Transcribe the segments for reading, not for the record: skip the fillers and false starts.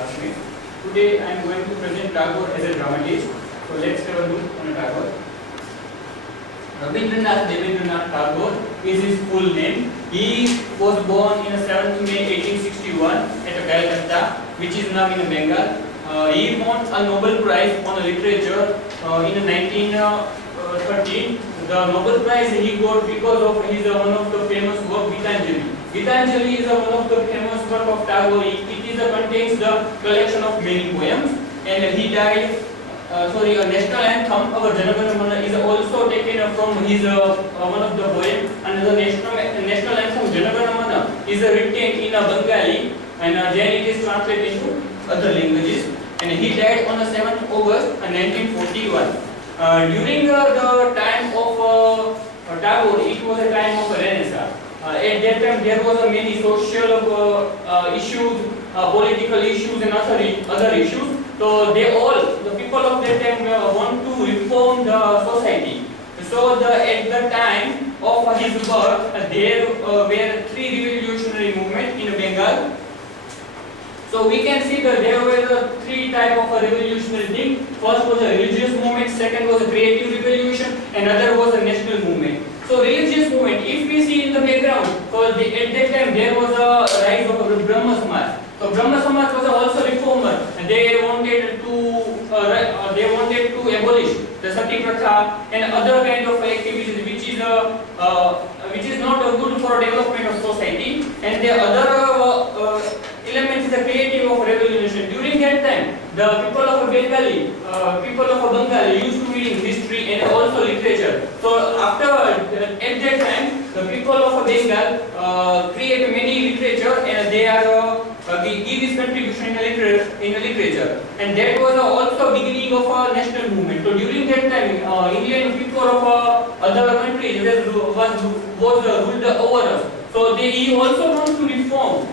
classmates. Today I am going to present Tagore as a dramatist. So let's have a look on Tagore. Rabindranath Tagore is his full name. He was born in 7th May 1861 at Calcutta, which is now in Bengal. He won a Nobel Prize on literature in 1913. The Nobel Prize he got because of his one of the famous work Gitanjali. Gitanjali is one of the famous work of Tagore. It contains the collection of many poems, and he died. A national anthem, our Janaganamana, is also taken from his one of the poems, and the national anthem Janaganamana is written in Bengali, and then it is translated into other languages. And he died on 7th August 1941. During the time of Tagore, it was a time of Renaissance. At that time, there was many social issues, political issues, and other issues. So the people of that time want to reform the society. So at the time of his birth, there were three revolutionary movements in Bengal. So we can see that there were three types of revolutionary thing. First was a religious movement, second was a creative revolution, and other was a national movement. So religious movement, if we see in the background, at that time there was a rise of Brahma Samaj. So Brahma Samaj was also reformer, and they wanted to abolish the sati pratha and other kind of activities which is not good for development of society. And the other element is the creative of revolution. During that time, the people of Bengal used to read history and also literature. So at that time, the people of Bengal create many literature, and they are give his contribution in literature. And that was also beginning of a national movement. So during that time, Indian people of other countries was ruled over us. So he also wants to reform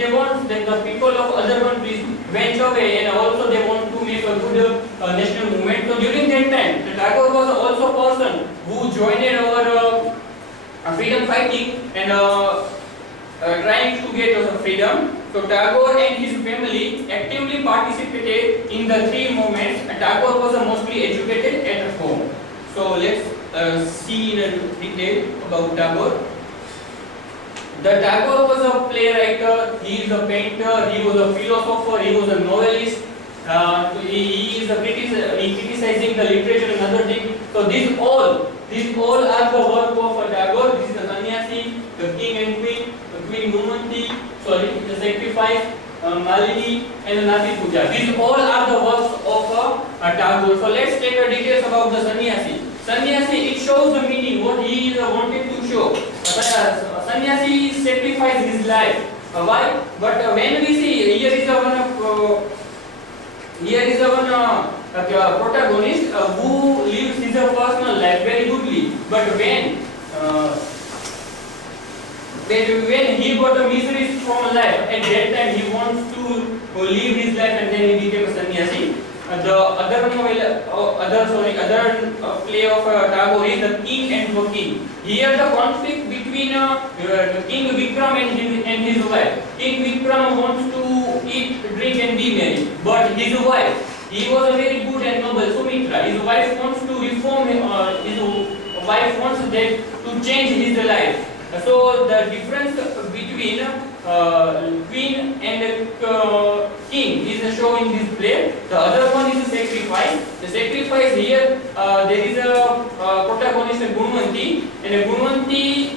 they want that the people of other countries went away, and also they want to make a good national movement. So during that time, the Tagore was also a person who joined our freedom fighting and trying to get freedom. So Tagore and his family actively participated in the three movements, and Tagore was mostly educated at home. So let's see in detail about Tagore. The Tagore was a playwright, he is a painter, he was a philosopher, he was a novelist, he is criticizing the literature and other things. So these all are the work of Tagore. This is the sannyasi, the king and queen, the queen Gumanti, the sacrifice, Malini, and the Nati Puja. These all are the works of Tagore. So let's take details about the sannyasi. Sannyasi, it shows the meaning, what he wanted to show. Sannyasi sacrificed his life. Why? But when we see, here is one protagonist who lives his personal life very goodly. But when he got the miseries from life, at that time he wants to live his life, and then he became a sannyasi. The other play of Tagore is the king and the king. Here the conflict between King Vikram and his wife. King Vikram wants to eat, drink, and be merry, but his wife, he was a very good and noble Sumitra. His wife wants to reform him. His wife wants that to change his life. So the difference between queen and king is shown in this play. The other one is a sacrifice. The sacrifice here, there is a protagonist Gumanti, and Gumanti.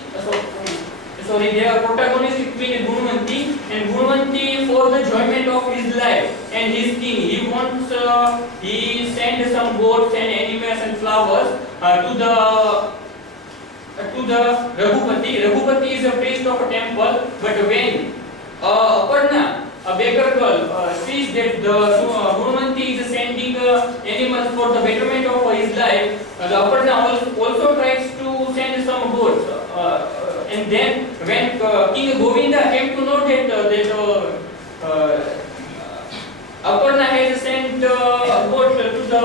There are protagonist queen Gumanti, and Gumanti for the enjoyment of his life and his king. He sent some goats and animals and flowers to the Raghupati. Raghupati is a priest of a temple, but when Aparna, a beggar girl, sees that the Gumanti is sending animals for the betterment of his life, the Aparna also tries to send some goats. And then when King Govinda came to know that Aparna has sent goats to the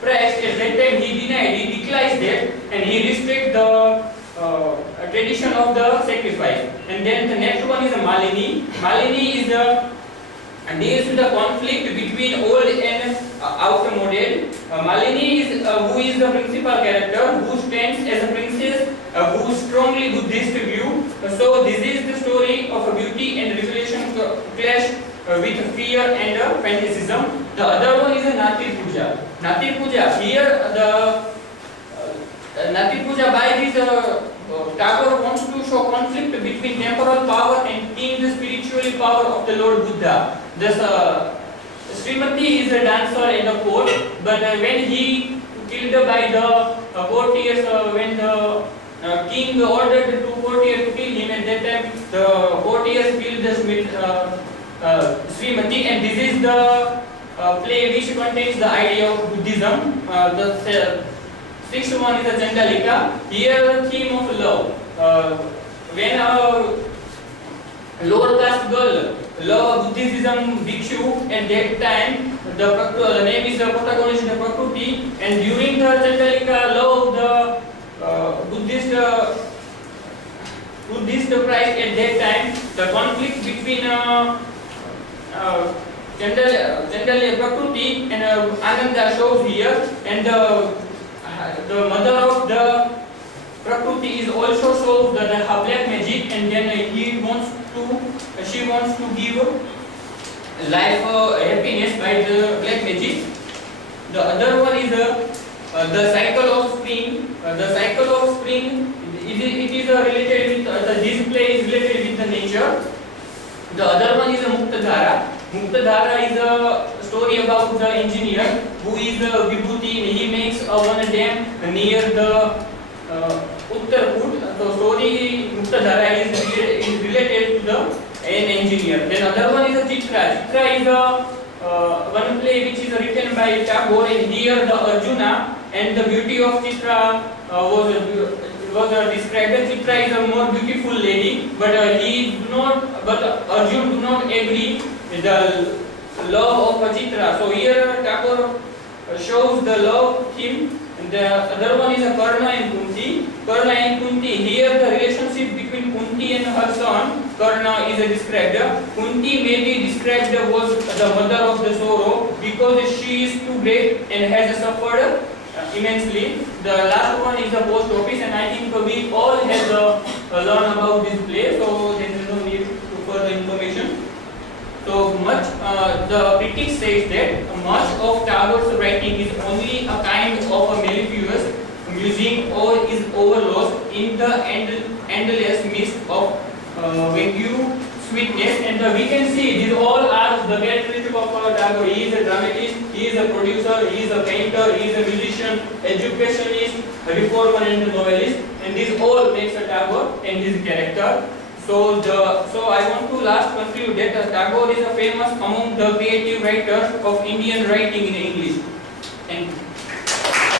priest, at that time he declines that, and he restricts the tradition of the sacrifice. And then the next one is a Malini. Malini is deals with the conflict between old and outmoded. Malini is who is the principal character, who stands as a princess, who strongly Buddhist view. So this is the story of a beauty and revelation clash with fear and fanaticism. The other one is a Nati Puja. Nati Puja, here the Nati Puja by this Tagore wants to show conflict between temporal power and king the spiritual power of the Lord Buddha. Thus, Srimati is a dancer in the court, but when he killed by the courtiers, when the king ordered the two courtiers to kill him, at that time the courtiers killed the Srimati, and this is the play which contains the idea of Buddhism. The sixth one is the Chandalika. Here the theme of love. When a lower caste girl love Buddhism Bhikshu, at that time the name is the protagonist the Prakruti, and during the Chandalika love the Buddhist Christ, at that time the conflict between Chandalika Prakruti and Ananda shows here, and the mother of the Prakruti is also shows the black magic, and then she wants to give life happiness by the black magic. The other one is the cycle of spring. The cycle of spring it is related with this play is related with the nature. The other one is a Muktadhara. Muktadhara is a story about the engineer who is a Vibhuti. He makes one dam near the Uttarkut. So story Muktadhara is related to the an engineer. Then other one is a Chitra. Chitra is a one play which is written by Tagore, and here the Arjuna and the beauty of Chitra was described. Chitra is a more beautiful lady, but Arjun do not agree with the love of Chitra. So here Tagore shows the love theme. And the other one is a Karna and Kunti. Karna and Kunti. Here the relationship between Kunti and her son Karna is described. Kunti may be described was the mother of the sorrow because she is too great and has suffered immensely. The last one is the post office, and I think we all have learned about this play, so there is no need to further information. So much, the critic says that much of Tagore's writing is only a kind of a mellifluous musing, or is overlost in the endless mist of vague sweetness. And we can see these all are the characteristics of Tagore. He is a dramatist, he is a producer, he is a painter, he is a musician, educationist, a reformer, and a novelist. And this all makes a Tagore and his character. So I want to last conclude that Tagore is famous among the creative writers of Indian writing in English.